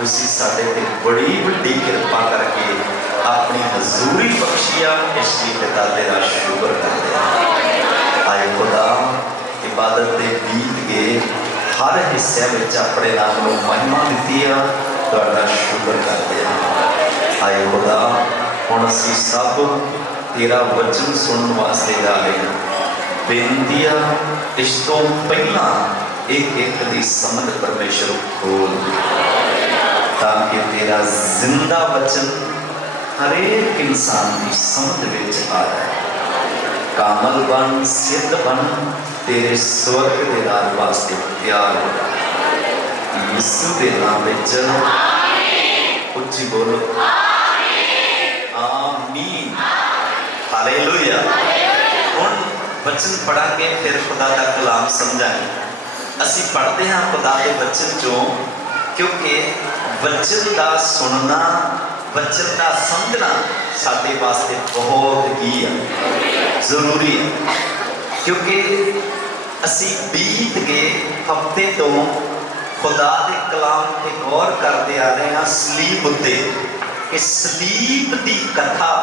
तुसी साडे ते बड़ी वड्डी किरपा करके अपनी हजूरी बख्शिया, इसलिए पिता तेरा शुक्र करते हैं। आए खुदा, इबादत के बीत गए हर हिस्से में अपने नाम को महिमा दी है, तुहाडा शुक्र करते हैं। आए खुदा, हुण असीं सब तेरा वचन सुनने वास्ते जा रहे हैं। बेनती आ, इस तो पहला एक एक दी समझ परमेश्वर खोल, ताकि तेरा जिंदा वचन हर एक इंसान की समझ में आ जाए। कामल बन, सिद्ध बन, तेरे स्वर्ग के राज वास्ते तैयार हो। यीशु के नाम में उच्ची बोलो आमीन, हालेलुया। हुण वचन पढ़ा के फिर खुदा का कलाम समझांगे। असी पढ़ते हैं खुदा के वचन चों, क्योंकि वचन का सुनना, वचन का समझना साडे वास्ते बहुत ही जरूरी है। क्योंकि असी बीत गए हफ्ते तो खुदा के कलाम पे गौर करते आ रहे हैं सलीब उत्ते, कि सलीब की कथा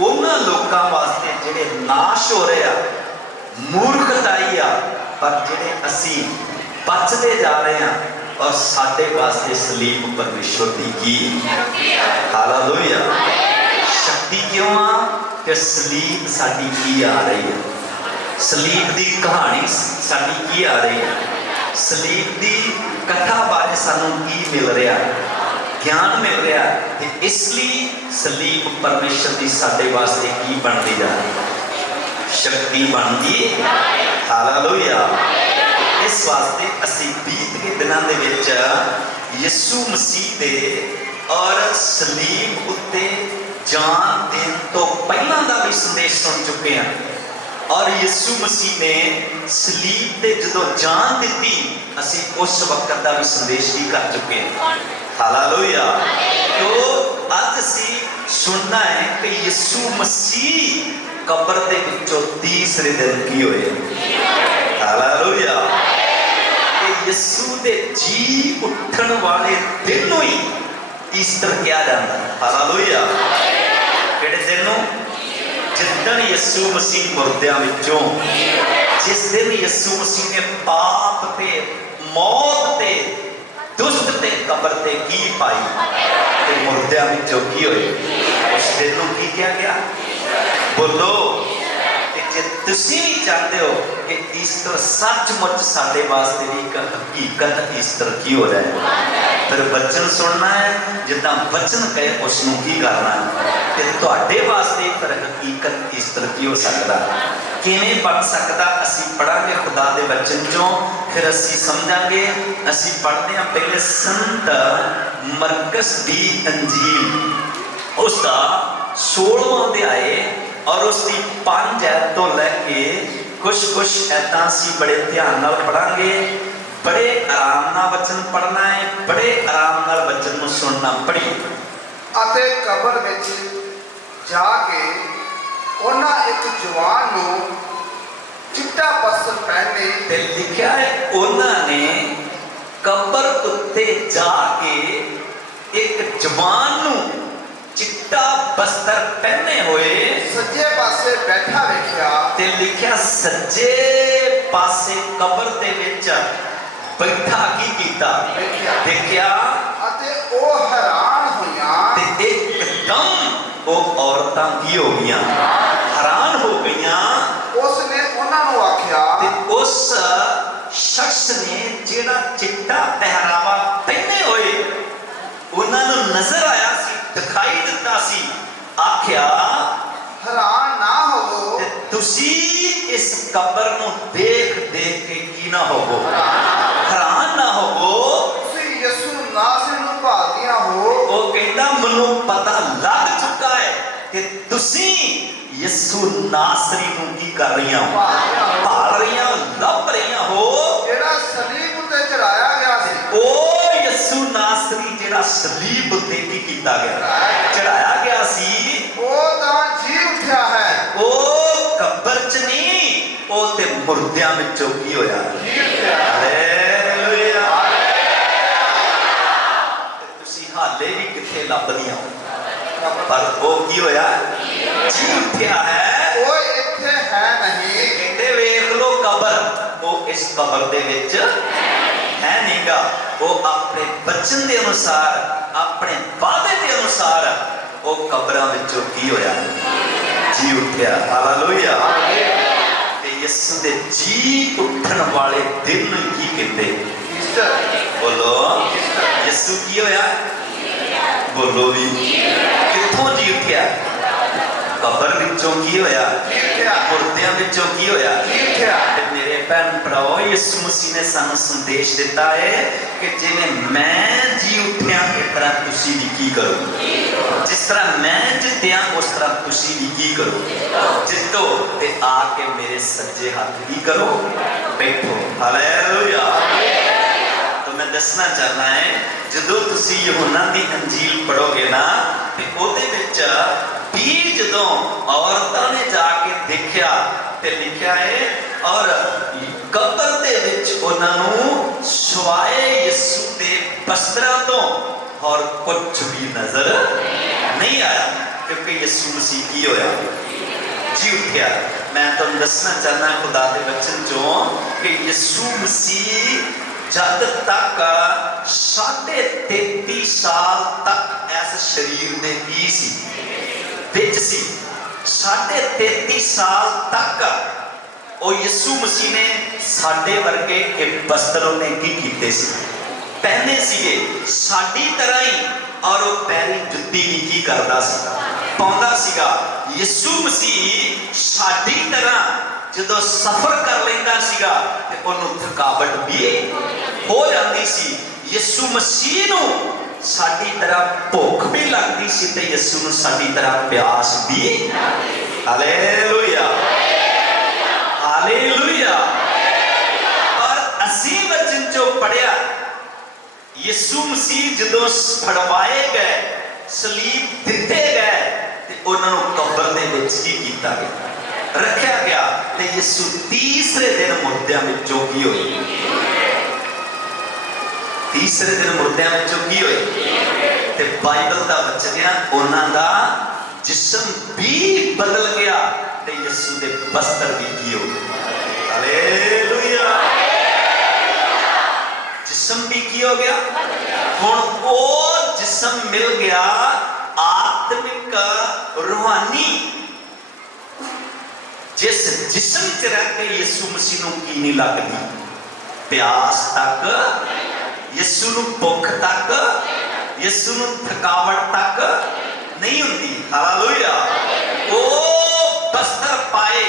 उन्हां लोकां वास्ते जिहड़े नाश हो रहे आ, मूर्खताई आ, पर जिहड़े असी बचते जा रहे हैं और साडे वास्ते सलीब परमेश्वर की हालेलुया शक्ति क्यों आ कि सलीब साडी की आ रही है, सलीब की कहानी साडी की आ रही है, सलीब की कथा बारे सानू की मिल रहा है, ज्ञान मिल रहा है। इसलिए सलीब परमेश्वर की साडे वास्ते की बनती जा रही है, शक्ति बनती हालेलुया। इस वास्ते असी बीत के दिनों के विच यीशु मसीह दे और सलीब उत्ते जान देन तो पहला का भी संदेश सुन चुके हैं, और यीशु मसीह ने सलीब ते जदों जान दी असी उस वक्त का भी संदेश ही कर चुके हैं, हालेलुया। तो आज असी सुनना है कि यीशु मसीह कब्र दे विचों तीसरे दिन की होए, हालेलुया। यीशु दे जी उठन वाले दिन ही ईस्टर कहा जाता है, हालेलुया। किहड़े दिन नूं? जिदन यीशु मसीह मुर्दियां विचों, जिस दिन यीशु मसीह ने पाप ते मौत ते दुष्ट ते कब्र ते की पाई ते मुर्दियां विचों की होए, उस दिन नूं की कहा गया? बोलो। जे तुसी भी चाहते हो कि ईस्टर सचमुच साडे वास्ते एक हकीकत ईस्टर की हो जाए, फिर वचन सुनना है, जिद्दां वचन कहे उसनूं की करना है, ते तुहाडे वास्ते फिर हकीकत ईस्टर की हो सकदा, किवें बन सकदा? असी पढ़ांगे खुदा दे वचन चों, फिर असी समझांगे। असी पढ़दे हां पहले संत मरकस दी अंजील, उसका 16वां अध्याय और उसकी 5 आयत तो लैके कुछ ऐसा असी बड़े ध्यान नाल पढ़ांगे। बड़े आराम नाल वचन पढ़ना है, बड़े आराम नाल वचन नूं सुनना। पढ़ी। अते कब्र विच जाके उन्हां एक जवान नूं चिट्टा वस्त्र पहने, ते लिखिया है उन्होंने कब्र उत्ते जाके एक जवान नूं चिट्टा वस्त्र पहने हुए सज्जे पासे बैठा वेखिया, ते लिखिया सज्जे पासे कब्र दे विच बैठा की कीता देखिया, अते ओ हैरान होइयां, ते एकदम वो औरतां की हो गईयां, हैरान हो गईयां। उसने उन्हां नूं आखिया, ते उस शख्स ने जेड़ा चिट्टा पहरावा पहने हुए उन्हां नूं नजर आया सी, दिखाई दिता सी, आख्या हैरान ना होवो, ते तुसी इस कब्र नूं देख देख के की ना होवो, हैरान ना होवो। तुसी यीशु नासरी नूं भालदियां हो, वो कहता मैनूं पता लग चुका है कि तुसी यीशु नासरी नूं की कर रहीआं हो, भाल रहीआं, लभ रहीआं हो, जेड़ा सलीब उत्ते चढ़ाया गया सी। ओ यीशु नासरी जेड़ा सलीब उत्ते की कीता गया, चढ़ाया गया सी, ओ तां जी उठिया है, ओ कब्र च नहीं, ओ ते मुर्दियां विचों की होया, जी उठिया है। हालेलुया। इत्थे लभदियां पर वो की होया जी उठिया है कोई इत्थे है नहीं कहते वेख लो कबर वो इस कबर दे विच है नहींगा वो अपने वचन के अनुसार अपने वादे के अनुसार वो कबरां विचों की होया जी उठिया हालेलुया ते यीशु दे जी उठन वाले दिन की कहते ईस्टर बोलो यीशु की होया बोलो भी कित्थों जी उठिया कबर विचों की होया मुर्दियां विचों की होया ते मेरे भैन भराओ यीशु मसीह ने सानू संदेश दिता है कि जिवें मैं जी उठिया इस तरह तुसी भी की करो जिस तरह मैं जित्या उस तरह तुसी भी की करो जितो ते आके मेरे सज्जे हाथ की करो बैठो हालेलुया तो मैं दसना चाहना है जदों तुसी यूहन्ना दी अंजील पढ़ोगे ना ते ओदे विच भी जदों औरतां ने जाके देखिया ते लिखिया है और कबर दे विच उन्हां नूं सिवाए यीशु दे वस्त्रां तों और कुछ भी नजर नहीं आया क्योंकि यीशु मसीह की होया जी उठिया मैं तुहानूं दसना चाहना खुदा दे वचन चों कि यीशु मसीह जब तक 33.5 साल तक इस शरीर दे की सी विच सी 33.5 साल तक ओ यीशु मसीह ने साडे वर्गे एक वस्त्र ने की कीते सी पहने सीगे साडी तरह ही और वो पैरी जुत्ती भी की करदा सी पाउंदा सीगा यीशु मसीह साडी तरह जदों सफर कर लेंदा सीगा ते ओनू थकावट भी हो जाती सी यीशु मसीह नूं साडी तरह भुख भी लगती सी ते यीशु नूं साडी तरह प्यास भी हालेलुया हालेलुया और असी वचन जो पढ़िया यीशु मसीह जदों फड़वाए गए सलीब दिते गए ते उन्हां नूं कब्र दे विच की कीता गया रखा गया ते यीशु तीसरे दिन मुर्दियां विचों की होई तीसरे दिन मुर्दियां विचों की होई ते बाइबल दा वचन है उन्हां दा जिस्म भी बदल गया ते यीशु दे वस्त्र भी की हो हालेलुया जिस्म भी की हो गया हुण वो जिस्म मिल गया आत्मिक रूहानी जिस जिस्म च रह के यीशु मसीह नूं की नहीं लगदी प्यास तक यीशु नूं भुख तक यीशु नूं थकावट तक नहीं हुंदी हालेलुया ओ वस्त्र पाए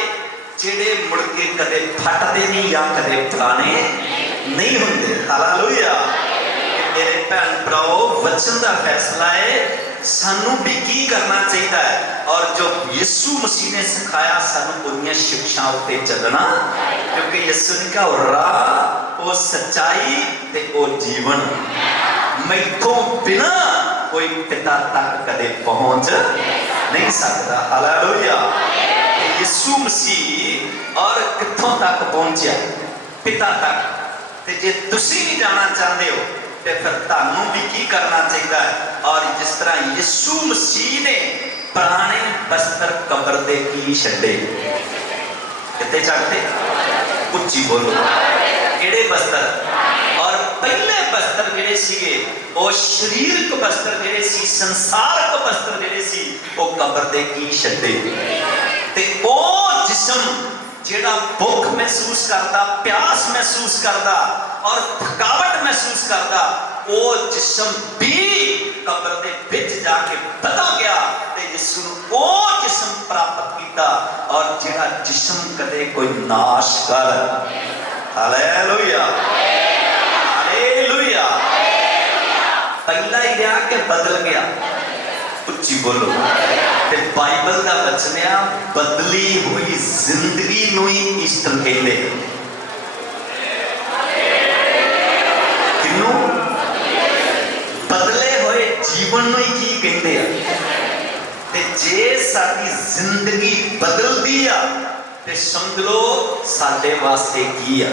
जेड़े मुड़ के कदे फटदे नहीं या कदे पुराने नहीं हुंदे हालेलुया मेरे भैन भराओ वचन दा फैसला है सानू भी की करना चाहिए और जो यीशु मसीह ने सिखाया सानू उन्हीं शिक्षा उत्ते चलना क्योंकि यीशु ने कहा राह वो सच्चाई ते वो जीवन मैथों बिना कोई पिता तक कदे पहुंच नहीं सकता हालेलुया यीशु मसीह और कित्थों तक पहुंचा पिता तक ते जे तुसी भी जाना चाहते हो ते फिर तानू भी की करना चाहिए और जिस तरह यीशु मसीह ने पुराने वस्त्र कब्र दे की छड्डे किते छड्डते उच्ची बोलो केड़े वस्त्र और पहले वस्त्र जेड़े सीगे वो शरीरक वस्त्र जेड़े सी संसारक वस्त्र जेड़े सी वो कब्र दे की छड्डे ते ओ जिस्म जेड़ा भुख महसूस करता प्यास महसूस करता और थकावट महसूस करता वो जिस्म भी कब्र दे विच जाके बदल गया ते यीशु नूं वो जिस्म प्राप्त किया और जेड़ा जिस्म कदे कोई नाश कर हालेलुया हालेलुया पहला ही रहा के बदल गया उच्ची बोलो ते बाइबल का वचन है बदली हुई जिंदगी नूं ही ईस्टर कहंदे किनू बदले हुए जीवन नूं ही की कहंदे आ ते जे साडी जिंदगी बदलदी आ ते समझ लो साडे वास्ते की आ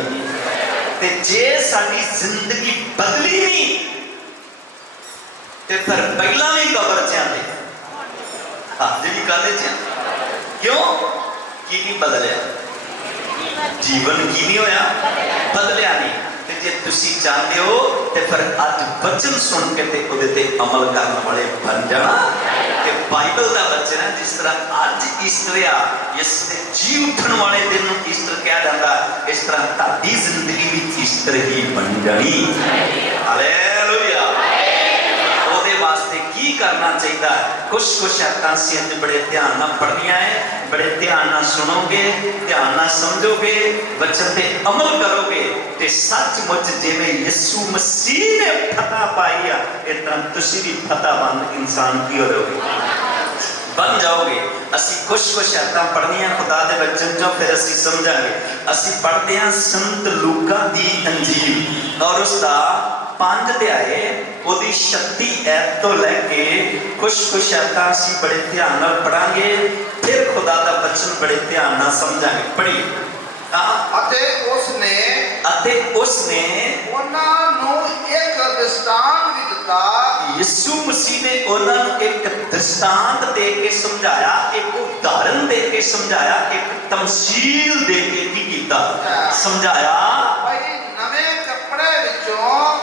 ते जे साडी जिंदगी बदली नहीं ਤੇ ਫਿਰ ਪਹਿਲਾਂ ਵੀ ਕਬਰ ਚ ਆਂਦੇ ਅੱਜ ਵੀ ਕਾਹਦੇ ਚ ਕਿਉਂ ਕੀ ਬਦਲਿਆ ਜੀਵਨ ਕੀ ਨਹੀਂ ਹੋਇਆ ਬਦਲਿਆ ਨਹੀਂ ਤੇ ਜੇ ਤੁਸੀਂ ਚਾਹੁੰਦੇ ਹੋ ਤੇ ਫਿਰ ਅੱਜ ਵਚਨ ਸੁਣ ਕੇ ਤੇ ਉਹਦੇ ਤੇ ਅਮਲ ਕਰਨ ਵਾਲੇ ਬਣ ਜਾਣਾ ਕਿ ਬਾਈਬਲ ਦਾ ਵਚਨ ਹੈ ਜਿਸ ਤਰ੍ਹਾਂ ਅੱਜ ਈਸਟਰ ਆ ਇਸ ਦੇ ਜੀ ਉੱਠਣ ਵਾਲੇ ਦਿਨ ਨੂੰ ਈਸਟਰ ਕਿਹਾ ਜਾਂਦਾ ਇਸ ਤਰ੍ਹਾਂ ਤੁਹਾਡੀ ਜ਼ਿੰਦਗੀ ਵਿੱਚ ਈਸਟਰ ਹੀ ਬਣ ਜਾਣੀ ਹਾਲੇਲੂਇਆ ਉਹਦੇ ਵਾਸਤੇ ਕੀ ਕਰਨਾ ਚਾਹੀਦਾ ਕੁਛ ਸ਼ਰਤਾਂ ਸੀ ਅੱਜ ਬੜੇ ਧਿਆਨ ਨਾਲ ਪੜ੍ਹਨੀਆਂ ਹੈ बड़े ध्यान ना सुनोगे ध्यान ना समझोगे वचन पे अमल करोगे ते सचमुच जिवें यीशु मसीह ने फतह पाई है इस तरह तुसी भी फतहमंद इंसान की हो जाओगे बन जाओगे असी कुछ शर्तां पढ़नियां खुदा दे वचन चों फिर असी समझांगे असी पढ़ते हैं संत लूका दी अंजील और उसका 5 अध्याय ਉਹਦੀ 36 ਐਤ ਤੋਂ ਲੈ ਕੇ ਕੁਝ ਸ਼ਰਤਾਂ ਅਸੀਂ ਬੜੇ ਧਿਆਨ ਨਾਲ ਪੜਾਂਗੇ ਫਿਰ ਖੁਦਾ ਦਾ ਬਚਨ ਬੜੇ ਧਿਆਨ ਨਾਲ ਸਮਝਾਂਗੇ ਪੜ੍ਹੀ ਅਤੇ ਉਸਨੇ ਉਹਨਾਂ ਨੂੰ ਇੱਕ ਦ੍ਰਿਸ਼ਟਾਂਤ ਵੀ ਦਿੱਤਾ ਯਿਸੂ ਮਸੀਹ ਨੇ ਉਹਨਾਂ ਨੂੰ ਇੱਕ ਦ੍ਰਿਸ਼ਟਾਂਤ ਦੇ ਕੇ ਸਮਝਾਇਆ ਇੱਕ ਉਦਾਹਰਨ ਦੇ ਕੇ ਸਮਝਾਇਆ ਇੱਕ ਤਮਸੀਲ ਦੇ ਕੇ ਕੀ ਕੀਤਾ ਸਮਝਾਇਆ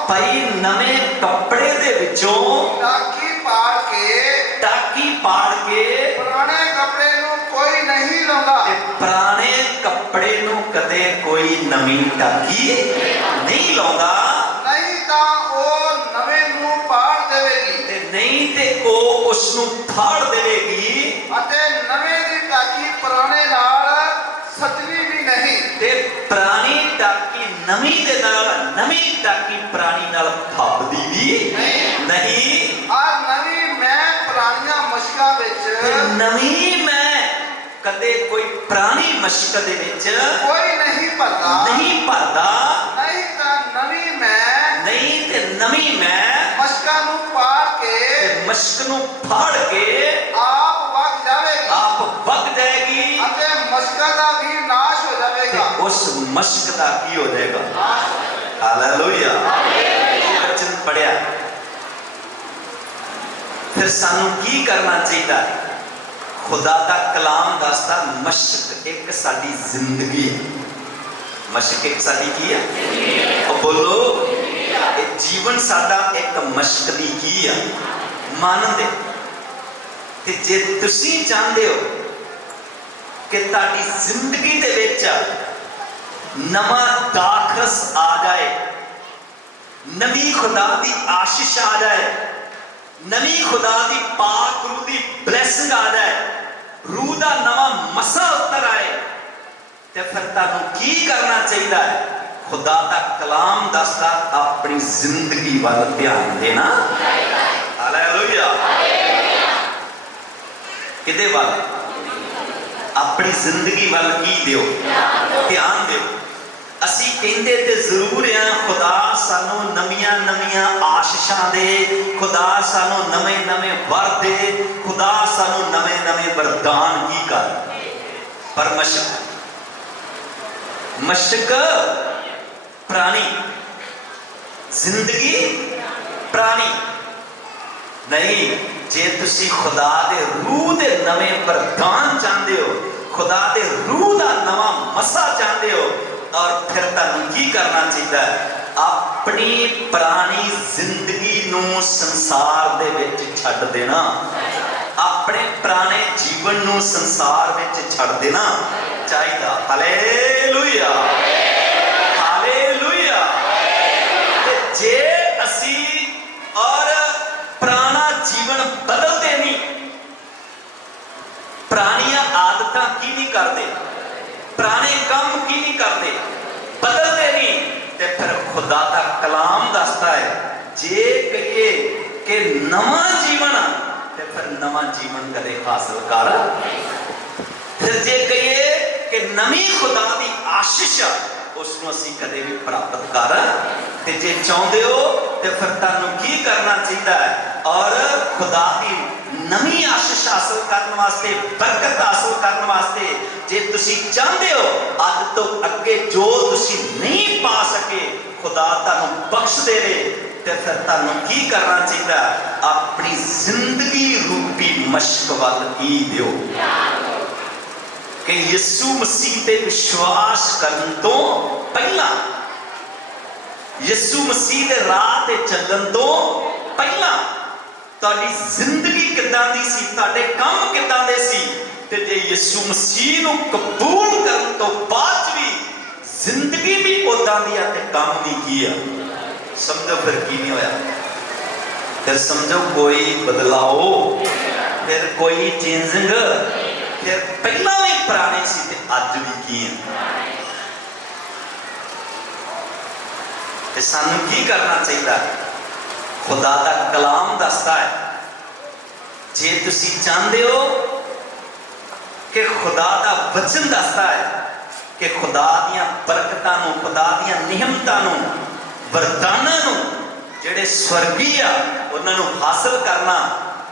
ਭਾਈ ਨਵੇਂ ਕੱਪੜੇ ਦੇ ਵਿੱਚੋਂ ਟਾਕੀ ਪਾੜ ਕੇ ਪੁਰਾਣੇ ਕੱਪੜੇ ਨੂੰ ਕੋਈ ਨਹੀਂ ਲਾਉਂਦਾ ਤੇ ਪੁਰਾਣੇ ਕੱਪੜੇ ਨੂੰ ਕਦੇ ਕੋਈ ਨਵੀਂ ਟਾਕੀ ਨਹੀਂ ਲਾਉਂਦਾ ਨਹੀਂ ਤਾਂ ਉਹ ਨਵੇਂ ਨੂੰ ਪਾੜ ਦੇਵੇਗੀ ਤੇ ਨਹੀਂ ਤੇ ਉਹ ਉਸ ਨੂੰ ਫਾੜ ਦੇਵੇਗੀ ਅਤੇ ਨਵੇਂ ਦੀ ਟਾਕੀ ਪੁਰਾਣੇ ਨਾਲ ਸੱਜਣੀ ਵੀ ਨਹੀਂ ਤੇ ਪੁਰਾਣੀ ਟਾਕੀ ਨਵੀਂ ਦੇ ਨਾਲ ਨਵੀਂ ਟਾਕੀ ਪੁਰਾਣੀ ਨਾਲ ਫੱਬਦੀ ਵੀ ਨਹੀਂ ਆ ਨਵੀਂ ਮੈਂ ਪੁਰਾਣੀਆਂ ਮਸ਼ਕਾਂ ਵਿੱਚ ਨਵੀਂ ਮੈਂ ਕਦੇ ਕੋਈ ਪੁਰਾਣੀ ਮਸ਼ਕ ਦੇ ਵਿੱਚ ਕੋਈ ਨਹੀਂ ਭਰਦਾ ਨਹੀਂ ਤਾਂ ਨਵੀਂ ਮੈਂ ਮਸ਼ਕਾਂ ਨੂੰ ਪਾੜ ਕੇ ਮਸ਼ਕ ਨੂੰ ਫਾੜ ਕੇ ਆਪ ਵਗ ਜਾਏਗੀ ਅਤੇ ਮਸ਼ਕਾਂ ਦਾ ਵੀ ਨਾਸ਼ ਹੋ ਜਾਵੇਗਾ ਉਸ ਮਸ਼ਕ ਦਾ ਕੀ ਹੋ ਜਾਏਗਾ ਹਾਲੇਲੂਇਆ ਵਚਨ ਪੜਿਆ ਫਿਰ ਸਾਨੂੰ ਕੀ ਕਰਨਾ ਚਾਹੀਦਾ खुदा का कलाम दसदा मशक एक साडी जिंदगी है मशक एक साडी की है और बोलो जीवन साडा एक मशक दी की है मान दे ते जे तुसी चाहते हो कि ताडी जिंदगी दे विच नवा दाखरस आ जाए नवी खुदा दी आशीष आ जाए नवी खुदा दी पाक रूह दी ब्लेसिंग आ जाए रूह दा नवा मसा उतर आए ते फिर तानू की करना चाहिए खुदा दा कलाम दसदा अपनी जिंदगी वाल ध्यान देना हालेलुया किदे वाल अपनी जिंदगी वाल की दियो ध्यान दियो ਅਸੀਂ ਕਹਿੰਦੇ ਤੇ ਜ਼ਰੂਰ ਆ ਖੁਦਾ ਸਾਨੂੰ ਨਵੀਆਂ ਆਸ਼ੀਸ਼ਾਂ ਦੇ ਖੁਦਾ ਸਾਨੂੰ ਨਵੇਂ ਵਰ ਦੇ ਖੁਦਾ ਸਾਨੂੰ ਨਵੇਂ ਵਰਦਾਨ ਕੀ ਕਰ ਪਰ ਮਸ਼ਕ ਪੁਰਾਣੀ ਜ਼ਿੰਦਗੀ ਪੁਰਾਣੀ ਨਹੀਂ ਜੇ ਤੁਸੀਂ ਖੁਦਾ ਦੇ ਰੂਹ ਦੇ ਨਵੇਂ ਵਰਦਾਨ ਚਾਹੁੰਦੇ ਹੋ ਖੁਦਾ ਦੇ ਰੂਹ ਦਾ ਨਵਾਂ ਮਸਾ ਚਾਹੁੰਦੇ ਹੋ और फिर तुहानू की करना चाहिए अपनी पुरानी जिंदगी नू संसार दे विच छड्ड देना अपने पुराने जीवन नू संसार विच छड्ड देना चाहिए हालेलुया हालेलुया जे असी और पुराना जीवन बदलते नहीं पुरानियां आदतां की नहीं करते पुराने काम की नहीं करते बदलते नहीं ते फिर खुदा का कलाम दसता है जे कहिए कि नवा जीवन ते फिर नवा जीवन कदे हासिल कर फिर जे कहिए कि नवी खुदा की आशीष उसको असी कदे भी प्राप्त कर ते जे चाहते हो ते फिर तुहानू की करना चाहिए और खुदा की नवी आशीष हासिल करने वास्ते बरकत हासिल करने वास्ते जे तुसी चाहते हो अज तो अगे जो तुसी नहीं पा सके खुदा तुहानू बख्श देवे तो फिर तुहानू की करना चाहिए? अपनी जिंदगी रूपी मशक वल ही दिओ कि यीशु मसीह ते विश्वास करन तो पहला, यीशु मसीह दे राह ते चलन तो पहला तुहाडी जिंदगी किदां दी सी, तुहाडे काम किदां दे सी, ते जे यीशु मसीह नू कबूल करन तो बाद भी जिंदगी भी उदां दी आ ते काम भी की आ। समझो फिर की नहीं होया? फिर समझो कोई बदलाव, फिर कोई चेंजिंग, फिर पहला भी पुराने सी ते अज भी की है। ते सानू की करना चाहिए? खुदा दा कलाम दसदा है, जे तुसी चाहते हो कि खुदा दा वचन दसदा है कि खुदा दियां बरकतां नू, खुदा दियां नियमतां नू, वरदानां नू जिहड़े स्वर्गीय आ उन्हां नू हासिल करना,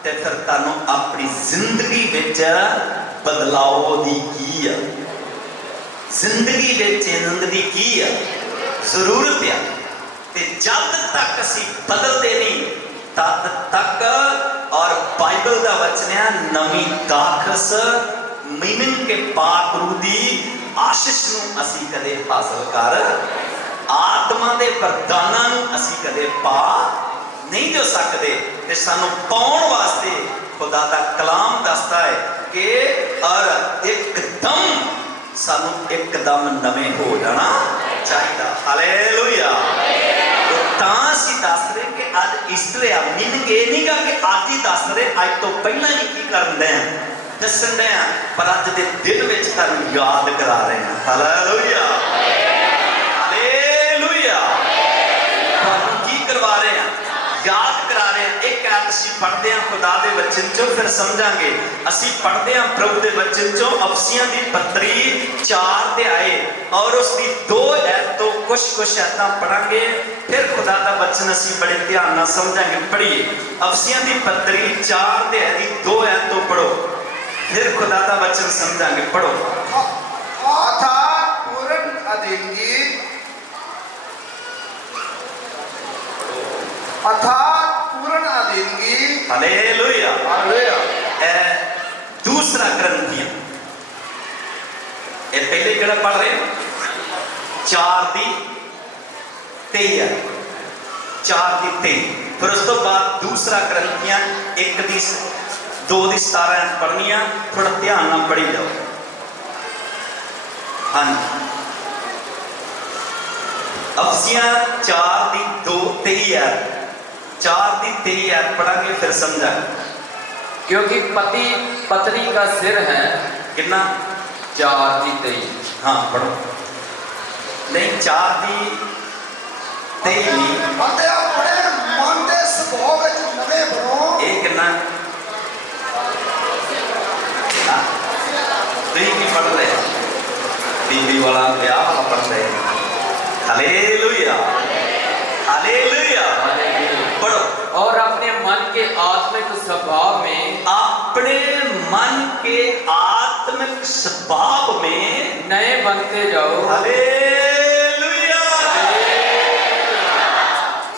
ते फिर तुहानू अपनी जिंदगी विच बदलाव दी की आ, जिंदगी विच चेंज दी की आ जरूरत आ। ते जब तक असी बदलते नहीं तद तक, और बाइबल का वचन है नवी दाखस मीनिंग के पाक रूह दी आशीष नू असी कदे हासिल कर, आत्मा दे वरदानां नू असी कदे पा नहीं जो सकते। ते सानू पाउण वास्ते खुदा दा कलाम दसदा है कि और एकदम सानू एकदम नवे हो जाना चाहिए। हालेलुया। तां असीं दस रहे कि अज इस तरह मीनिंग ये नहीं गा कि अज ही दस रहे, अज तो पहला ही की करन दे दसन दे, पर अज दे दिन विच तुहानू याद करा रहे हैं। Hallelujah hallelujah. तुहानू की करवा रहे हैं? याद करा रहे हैं। एक ऐत असीं पढ़दे हां खुदा दे वचन चों, फिर समझांगे। असीं पढ़दे हां प्रभु दे वचन चों अफसियां दी पत्री 4 अध्याय और उसकी 2 ऐत तो कुछ ऐतां पढ़ांगे, फिर खुदा दा वचन असीं बड़े ध्यान नाल समझांगे। पढ़िए अफसियां दी पत्री 4 अध्याय दी 2 ऐत तो पढ़ो, फिर खुदा दा वचन समझांगे। पढ़ो। अर्थात पूर्ण अधीनगी, अर्थात पूर्ण अधीनगी। Hallelujah hallelujah. दूसरा ग्रंथिया, ये पहले केड़ा पढ़ रहे 4 दी 23 है, 4 दी 23, फिर उस तो बाद दूसरा ग्रंथिया 1 दी 2 दी 17 पढ़निया, थोड़ा ध्यान नाल पढ़ी जाओ। हाँ अफसियां 4 दी 2 23 है, 4 दी 23 है पढ़ांगे, फिर समझा। क्योंकि पति पत्नी का सिर है। कितना? 4 दी 23। हाँ पढ़ो। नहीं 4 दी 23 ਅਤੇ ਆਪਣੇ ਮਨ ਦੇ ਸੁਭਾਅ ਵਿੱਚ ਨਵੇਂ ਬਣੋ। ये कितना? तुम की पढ़ रहे? बीबी वाला ब्याह वाला पढ़ रहे? Hallelujah hallelujah. पढ़ो। और अपने मन के आत्मिक स्वभाव में, अपने मन के आत्मिक स्वभाव में नए बनते जाओ। हालेलुया।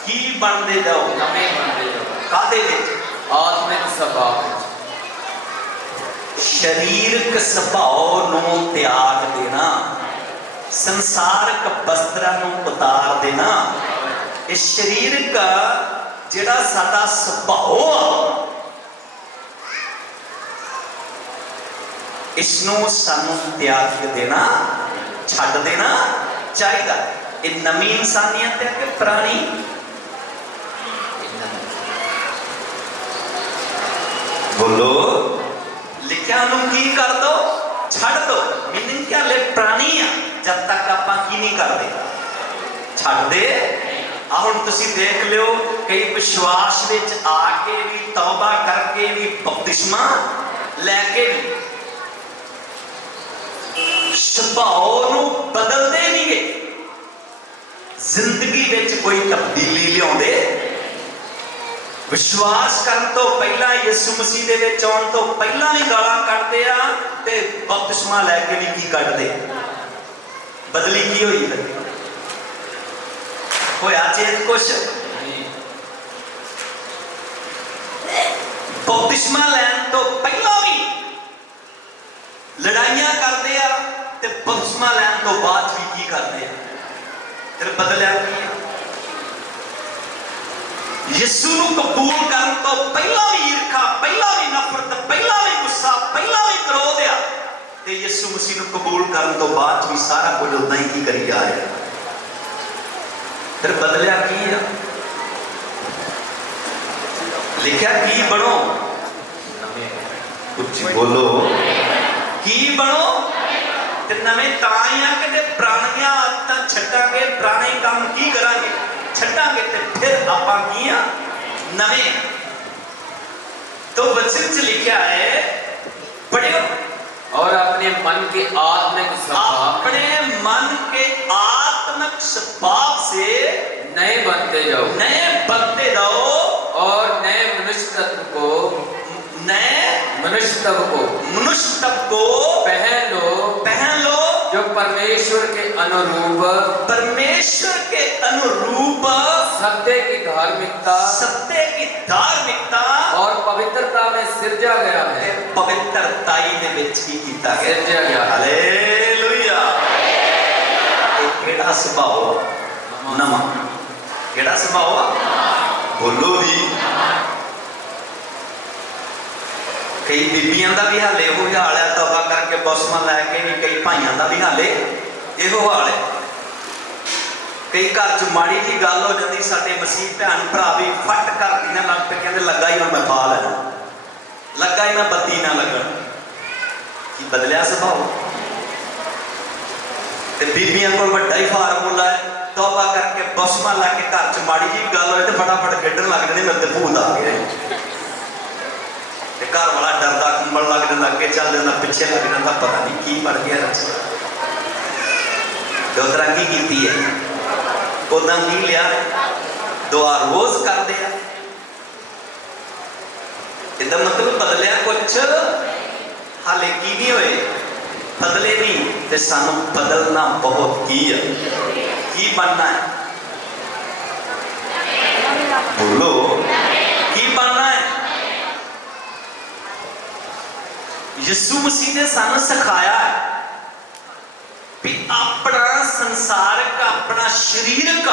की बनते जाओ? नए बनते जाओ। कादे विच? आत्मिक स्वभाव में। शरीरक स्वभाव नू त्याग देना, संसारक वस्त्रां नू उतार देना। इस शरीरक जिहड़ा साडा स्वभाव आ, इसनू सानू त्याग देना, छड्ड देना चाहिए। ये नवी इंसानियत है कि पुरानी? बोलो। लिखिया नू की कर दो? छड्ड दो। मीनिंग क्या? ले पुरानी आ, जब तक आपां की नहीं करते छड्ड दे। आ हुण तुसीं देख लियो कई विश्वास विच आके भी, तौबा करके भी, बपतिस्मा लैके भी स्वभाव नू बदलते नहीं गए, जिंदगी विच कोई तब्दीली लियाउंदे। विश्वास करन तो पहला यीशु मसीह दे विच आउण तो पहला भी गालां कढदे आ ते बपतिस्मा लैके भी की कढदे। बदली की होई? फिर होया चेंज कुछ? बपतिस्मा लैन तो पहला भी लड़ाइयां करते हैं ते बपतिस्मा लैन तो बाद भी की करते हैं? फिर बदलिया की है? यीशु नूं कबूल करन तो पहला भी ईर्खा, पहला भी नफरत, पहला भी गुस्सा, पहला भी क्रोध आ, ते यीशु मसीह नूं कबूल करन तो बाद भी सारा कुछ उदां ही की करी जा रहा है। फिर बदलिया की है? लिखा की बनो, उच्ची बोलो, की बनो ते नवें तां ही आ कि पुरानियां आदतां छड्डांगे, पुराने काम की करांगे छड्डांगे ते फिर आपां की आ नवें। तो वचन च लिखा है पढ़ियो, और अपने मन के आत्मिक स्वभाव अपने मन के आत्मिक स्वभाव से नए बनते जाओ, नए बनते जाओ, और नए मनुष्य तत्व को पहन लो जो परमेश्वर के अनुरूप सत्य की धार्मिकता और पवित्रता में सिरजा गया है। पवित्रताई दे विच की कीता गया, सिरजा गया। हालेलुया। केड़ा स्वभाव? नवा। केड़ा स्वभाव? बोलो भी। कई बीबियां का भी हाले वो हाल है, तौबा करके बसमा लैके भी कई भाइयों का भी हाले यो हाल है। कई घर च माड़ी जी गल हो जाती, साडे मसीह भैन भरा भी फट कर दी लग पे कहते लगा ही मैं खा लेना, लगा ही मैं बत्ती ना लगन। की बदलिया स्वभाव? ते बीबियां को बड़ा ही फार्मूला है, तौबा करके बसमा लैके घर च माड़ी जी गल हो तो फटाफट खेडन लग जाने, मेरे भूत आ गए। घर वाला डरदा कंबल लग जाता, अगे चल जाता, पिछे लग जाता, पता नहीं की बन गया रच। उधर की है उदा की लिया, दुआ रोज करते हैं। इसका मतलब बदलिया कुछ हाले की नहीं होए, बदले नहीं तो सानू बदलना बहुत की है। की बनना है? बोलो, की बनना है? यीशु मसीह ने सानू सिखाया है कि अपना संसारिक, अपना शरीरक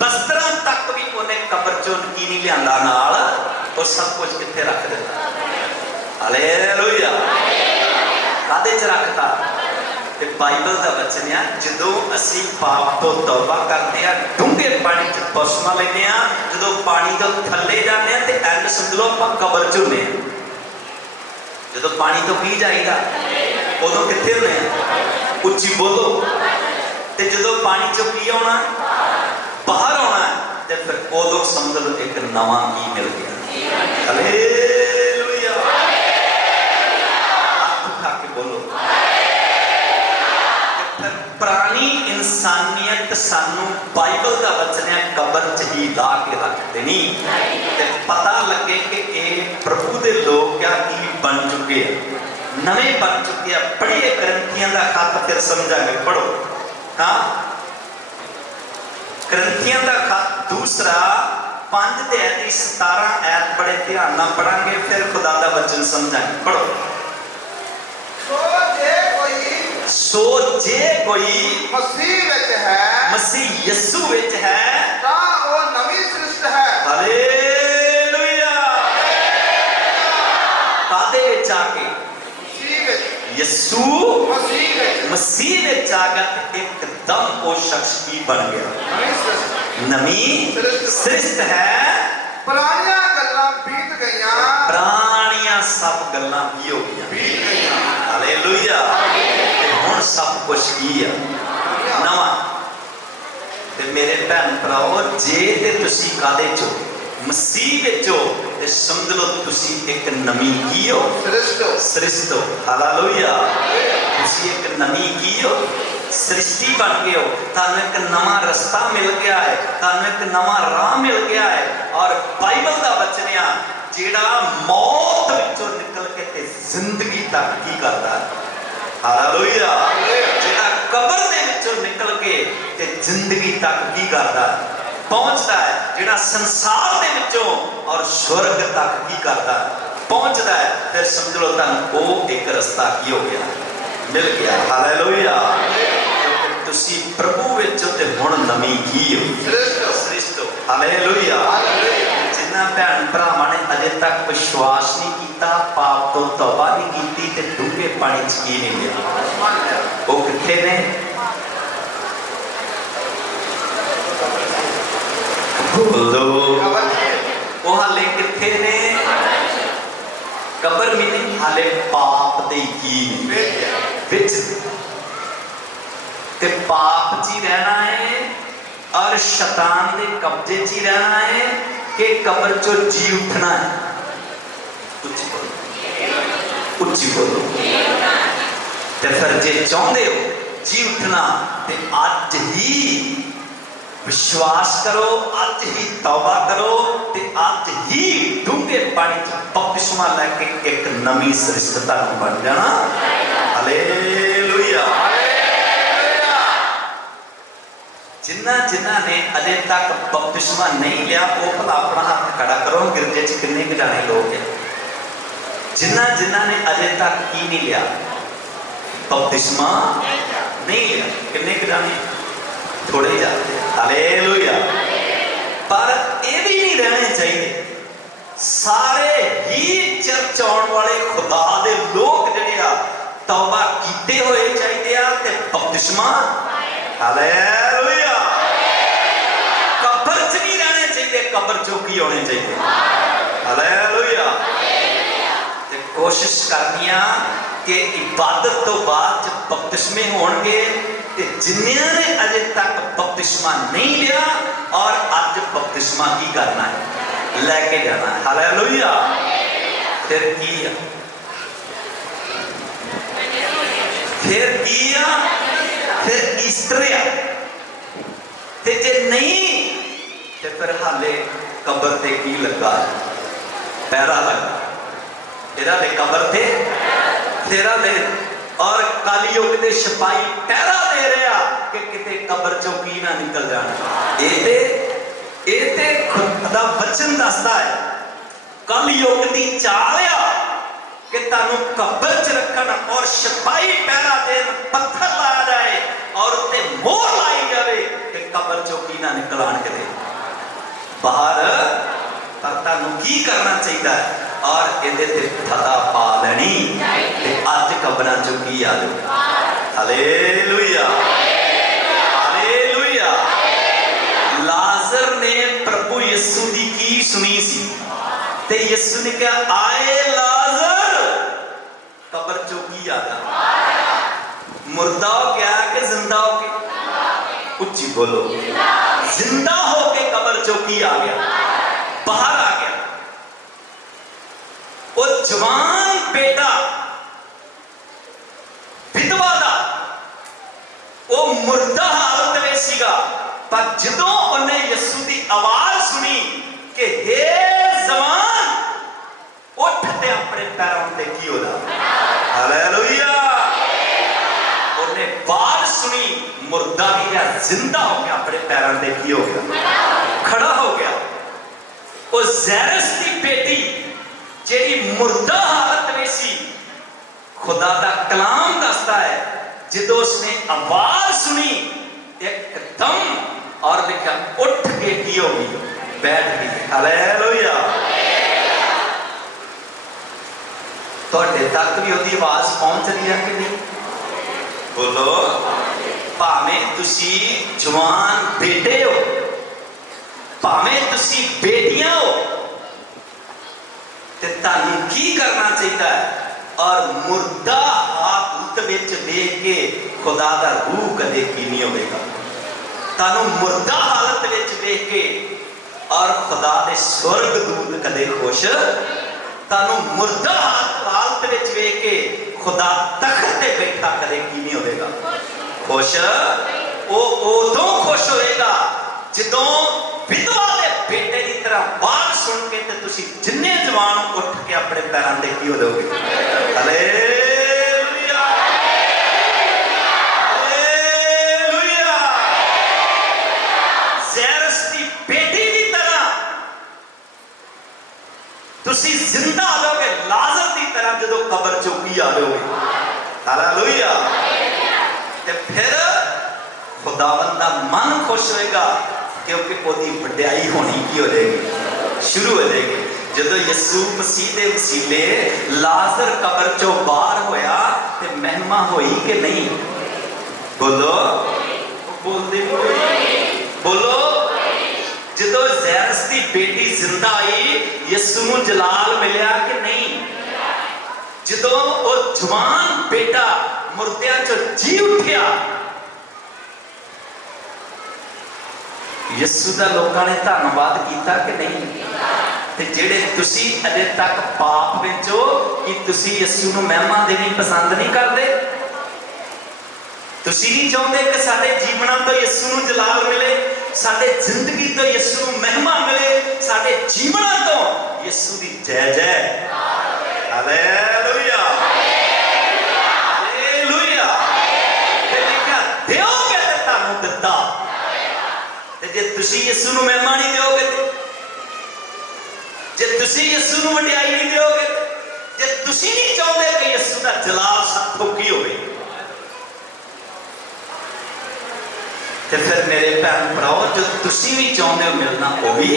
वस्त्रां तक भी उन्हें कब्र चों की नहीं लिया नाल, और सब कुछ किथे रख दिता। हालेलुया। कादे च रखता? ते बाइबल का वचन है, जदों असीं पाप तो तौबा करते हैं, डूंगे पानी च बसमा लेने आ, जदों पानी तो थल्ले जाने ते एंड समझ लो आपां कब्र च हुंदे आ। जो पानी तो पी जाएगा उदों कितने होने? उच्ची बोलो। ते जो पानी चो पी आना, बाहर आना, तो फिर उदों समझ लो एक नवा की मिल गया। हालेलुया। हाथ उठा के बोलो। फिर पुरानी इंसानियत सानू बाइबल का वचन है कब्र च ही ला के रख देनी, ते पता लगे कि ये प्रभु दे लोग क्या की बन चुके हैं, नवे बन चुके हैं। पढ़िए करंथियां का खत, फिर समझांगे। पढ़ो। हाँ, करंथियां का खत दूसरा 5:17 ऐत बड़े ध्यान नाल पढ़ांगे, फिर खुदा का वचन समझांगे। पढ़ो। सो जे कोई मसीह विच है, मसीह यीशु विच है, तां वो नवी सृष्टि है। हालेलुया। कादे विच आके? मसीह विच। यीशु मसीह विच आके एकदम वो शख्स की बन गया, नवी सृष्टि है। पुरानियां गल्लां बीत गईयां, पुरानियां सब गल्लां की हो गईयां। हालेलुया। हुण सब कुछ की है नवा। ते मेरे भैन भराओ, जे ते तुसी कादे चो? मसीह विच हो, ते समझ लो तुसी एक नवी की हो, सृष्टि हो। हालेलुया। तुसी एक नवी की हो, सृष्टि बन गए हो। तुहानू एक नवा रास्ता मिल गया है, तुहानू एक नवा राह मिल गया है। और बाइबल का वचन है जेड़ा मौत विचों निकल के ते जिंदगी तक की करता है। हालेलुया। जेड़ा कब्र दे विचों निकल के ते जिंदगी तक की करता है, पहुंचता है। जेड़ा संसार दे विच चो और स्वर्ग तक की करता पहुंचता है, फिर समझ लो तुहानू वो एक रास्ता की हो गया, मिल गया। हालेलुया। तुसी प्रभु विच ते हुण नवीं की हो, श्रेष्ठ हो। हालेलुया। जिन्ना भैन भरावां ने अजे तक विश्वास नहीं किया, पाप तो तौबा नहीं की ते डूंगे पानी च की नहीं लिया, वो किथे ने? बोलो वो हाले किथे ने? कबर भी नहीं, हाले पाप दे की विच ते पाप ची रहना है और शैतान दे कब्जे ची रहना है कि कबर चो जी उठना है? उच्ची बोलो, उच्ची बोलो। ते फिर जे चाहते हो जी उठना ते अज ही विश्वास करो, अज ही तौबा करो ते अज ही डूंगे पानी च बपतिस्मा लैके एक नवी सृष्टता बन जाना। हालेलुया। जिन्ना जिन्ना ने अजे तक बपतिस्मा नहीं लिया वो भला अपना हाथ खड़ा करो, गिरजे च किन्ने क जाने लोग हैं? जिन्ना जिन्ना ने अजे तक की नहीं लिया, बपतिस्मा नहीं लिया, किन्ने क जाने? थोड़े ही जाते हैं। हालेलुया। पर ये भी नहीं रहने चाहिए, सारे ही चर्च आने वाले खुदा दे लोग जिहड़े आ तौबा कीते हुए चाहिए ते बपतिस्मा। हालेलुया। कब्र च नहीं रहने चाहिए, कब्र चौकी होने चाहिए। हालेलुया। ते कोशिश करनी आ कि इबादत तो बाद बपतिस्मे होणगे ते जिन्नियां ने अजे तक बपतिस्मा नहीं लिया और अज बपतिस्मा की करना है? लेके जाना है। हालेलुया। फिर की है? फिर की है? फिर ईस्टर है। ते जे नहीं ते फिर हाले कबर ते की लगा? पैरा लगा। तेरा ले कबर थे, तेरा ले और काली युग के सिपाही पहरा दे रहा कि किते कबर चों की ना निकल जाना। ये खुदा वचन दसदा है, कल युग की चाल आ कि तुहानू कबर च रखन और सिपाही पहरा देन, पत्थर लाया जाए और उत्ते मोहर लाई जाए कि कबर चों की ना निकल आन के बाहर। पर तुहानू की करना चाहिए और इहदे ते फतह पा लेनी ते अज कबरां चों की आ जाओ। हालेलुया। हालेलुया। लाजर ने प्रभु यीशु दी की सुनी सी ते यीशु ने कहा आए लाजर, कबर चों की आ जा। मुर्दा हो गया कि जिंदा हो गया? उच्ची बोलो। जिंदा हो के कबर चों की आ गया, बाहर आ गया। वो जवान बेटा विधवा दा वो मुर्दा हालत में सीगा, पर जदों उन्हें यीशु की आवाज सुनी कि हे जवान उठ ते अपने पैरों ते की हो जा। हालेलुया। उन्हें बात सुनी, मुर्दा भी गया, जिंदा हो गया, अपने पैरों ते की हो गया, खड़ा हो गया। वो ज़ैरस की बेटी जेड़ी मुर्दा हालत में सी, खुदा का कलाम दसता है जदों उसने आवाज सुनी एकदम और देखा उठ के की होगी, बैठ गई। हालेलुया। तुहाडे तक भी उसकी आवाज पहुंच रही है कि नहीं? बोलो। भावें तुसी जवान बेटे हो, भावें तुसी बेटियां हो, ते तुहानू की करना चाहिए और मुर्दा हालत विच देख के खुदा दा रूह कदे की नहीं होगा। तुहानू मुर्दा हालत विच देख के और खुदा दे स्वर्ग दूत कदे खुश, तुहानू मुर्दा हालत विच देख के खुदा तख्त ते बैठा कदे की नहीं होगा खुश। वो उदों खुश होएगा जदों विधवा दे बेटे की तरह बात सुन के ते तुसी जिन्ने जवान उठ के अपने पैरों ते की हो जाओगे। हालेलुया। हालेलुया। ज़ैरस की बेटी की तरह तुसी जिंदा आ जाओगे लाजर की तरह जो कबर चों की आ जाओगे। हालेलुया। ते फिर खुदावंद दा मन खुश होएगा क्योंकि ओदी वड्याई होनी की हो जाएगी, शुरू हो जाएगी। जदों यीशु मसीह दे वसीले लाजर कबर चों बाहर होया ते महिमा होई कि नहीं? बोलो, बोलदे बोलो। जदों ज़ैरस दी बेटी जिंदा आई यीशु नूं जलाल मिलिया कि नहीं? जदों वो जवान बेटा मुर्दियां चों जी उठिया यीशु दा लोकां ने धन्नवाद कीता कि नहीं? ते जेड़े तुसी अजे तक पाप विच हो कि तुसी यीशु नूं महिमा देनी पसंद नहीं करदे? तुसी नहीं चाहते कि साडे जीवनां तो यीशु नूं जलाल मिले, साडे जिंदगी तो यीशु नूं महिमा मिले, साडे जीवनां तो यीशु दी जय जय। Hallelujah, hallelujah. ते लिखा दिओगे ते तुहानूं दित्ता, ते जे तुसी यीशु नूं महिमा नहीं दिओगे, जे तुसी यीशु नूं वड्याई नहीं दिओगे, जे तुसी नहीं चाहते कि यीशु दा जलाल साथों की होवे, ते फिर मेरे भैन भराओ जो तुसी भी चाहते हो मिलना वो भी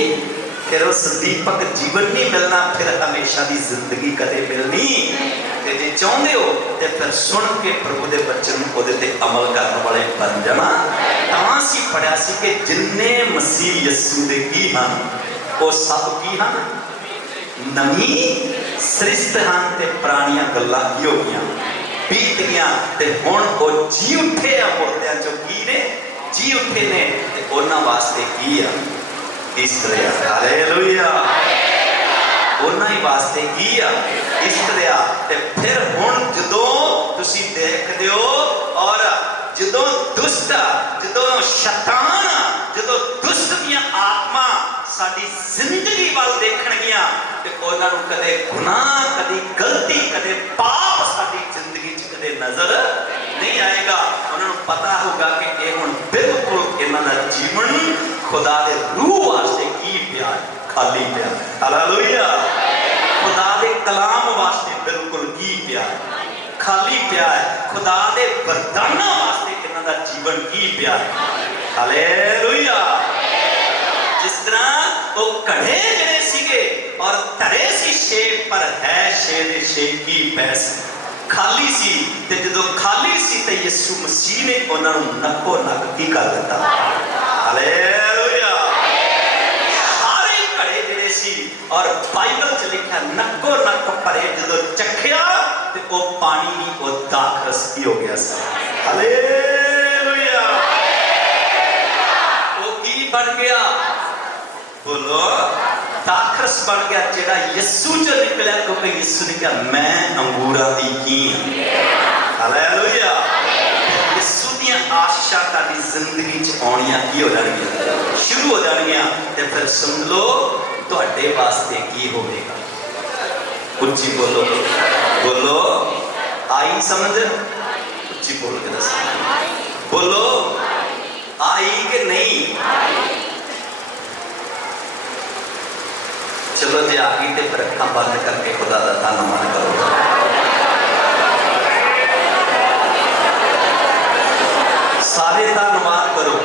फिर वो संदीपक जीवन नहीं मिलना, फिर हमेशा की जिंदगी कदे मिलनी। ते जे चाहते हो तो फिर सुन के प्रभु के वचन ओदे ते अमल करने वाले बन जाना। तां सी पढ़िया सी कि जिन्ने मसीह यीशु दे की हन वो सब की हन नवी सृष्ट हन ते पुरानियां गल्लां की हो गईयां बीत गईयां ते हुण वो जी उठे आ मुर्दियां चों की ने जी उठे ने ते उन्हां वास्ते की आ इस्तरिया। हालेलुया। उन्हां ही वास्ते की आ इस्तरिया। ते फिर हुण जदों तुसी देखदे हो और जदों दुष्ट जदों शैतान जदों दुष्ट दियां आत्मा साडी जिंदगी वाल देखणगियां ते उन्हां नूं कदे गुनाह कदी गलती कदे पाप साडी जिंदगी च कदे नजर नहीं आएगा। उन्हां नूं पता होगा कि ये हुण बिल्कुल इन्हां दा जीवन खुदा दे रूह वास्ते की पिया खाली पिया। हालेलुया। खुदा दे कलाम वास्ते बिल्कुल की पिया खाली पिया है। खुदा दे वरदानां वास्ते इन्हां दा जीवन की पिया है। हालेलुया। जिस तरह वो कड़े जड़े सीगे और धरे सी छे पर है छे दे छे की पैस खाली सी ते जदों खाली सी ते यीशु मसीह ने उन्हां नूं नक्को नक की कर दिता। हालेलुया। सारे घड़े जड़े सी और बाइबल च लिखा नक्को नक भरे जदों चखिया ते वो पानी नहीं वो दाखरस की हो गया सी। हालेलुया। वो की बन गया? बोलो, दाखरस बन गया जेड़ा यीशु चो निकलिया क्योंकि यीशु ने कहा मैं अंगूरा दी की हां। हालेलुया। यीशु दी आशीषां ताडी जिंदगी च आउणियां की हो जाणगियां शुरू हो जाणगियां ते फिर सुन लो तुहाडे वास्ते की होवेगा। उच्ची बोलो, बोलो आई समझ? उच्ची बोल के दस बोलो आई कि नहीं? चलो जी आ गई तो फिर अखां बंद करके खुदा का धन्नवाद करो। सारे धन्नवाद करो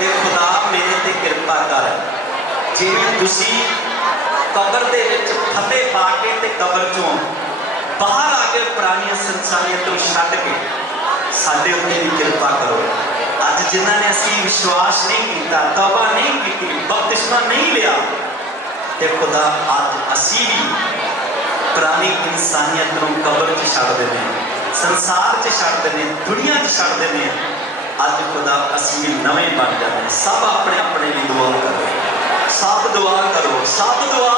कि खुदा मेरे ते कृपा कर। जिवें तुसी कबर दे विच फते पा के ते कबर चों बाहर आ के पुरानियां संसारियां तो छड्ड के साडे उत्ते भी कृपा करो। अज जिन्हां ने असीं विश्वास नहीं किया, तौबा नहीं की, बपतिस्मा नहीं लिया ते खुदा अज असी भी पुरानी इंसानियत नूं कबर च छड्ड देने, संसार च छड्ड देने, दुनिया च छड्ड देने। अज खुदा असी भी नवें बन जाने। सब अपने अपने भी दुआ करो, सब दुआ करो, सब दुआ